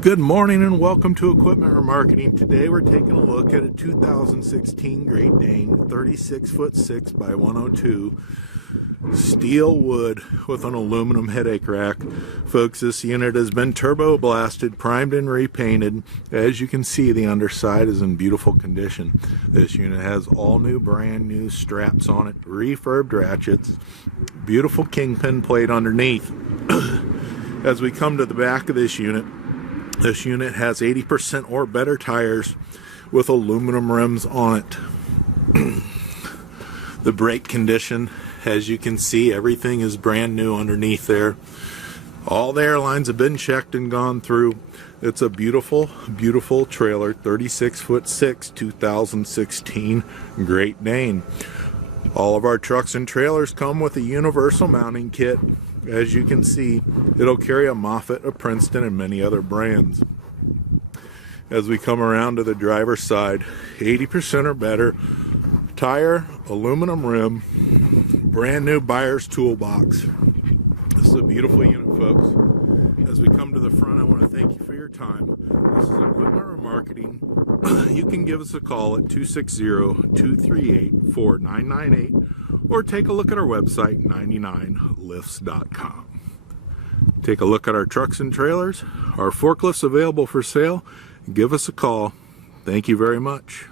Good morning and welcome to Equipment Remarketing. Today we're taking a look at a 2016 Great Dane 36'6" by 102 steel wood with an aluminum headache rack. Folks, this unit has been turbo blasted, primed and repainted. As you can see, the underside is in beautiful condition. This unit has all new, brand new straps on it, refurbed ratchets, beautiful kingpin plate underneath. As we come to the back of this unit has 80% or better tires with aluminum rims on it. The brake condition, as you can see, everything is brand new underneath there. All the airlines have been checked and gone through. It's a beautiful, beautiful trailer, 36'6", 2016 Great Dane. All of our trucks and trailers come with a Universal Mounting kit. As you can see, it'll carry a Moffett, a Princeton, and many other brands. As we come around to the driver's side, 80% or better tire, aluminum rim, brand new buyer's toolbox. This is a beautiful unit, folks. As we come to the front, I want to thank you for your time. This is Equipment Remarketing. You can give us a call at 260-238-4998 or take a look at our website, 99lifts.com. Take a look at our trucks and trailers, our forklifts available for sale. Give us a call. Thank you very much.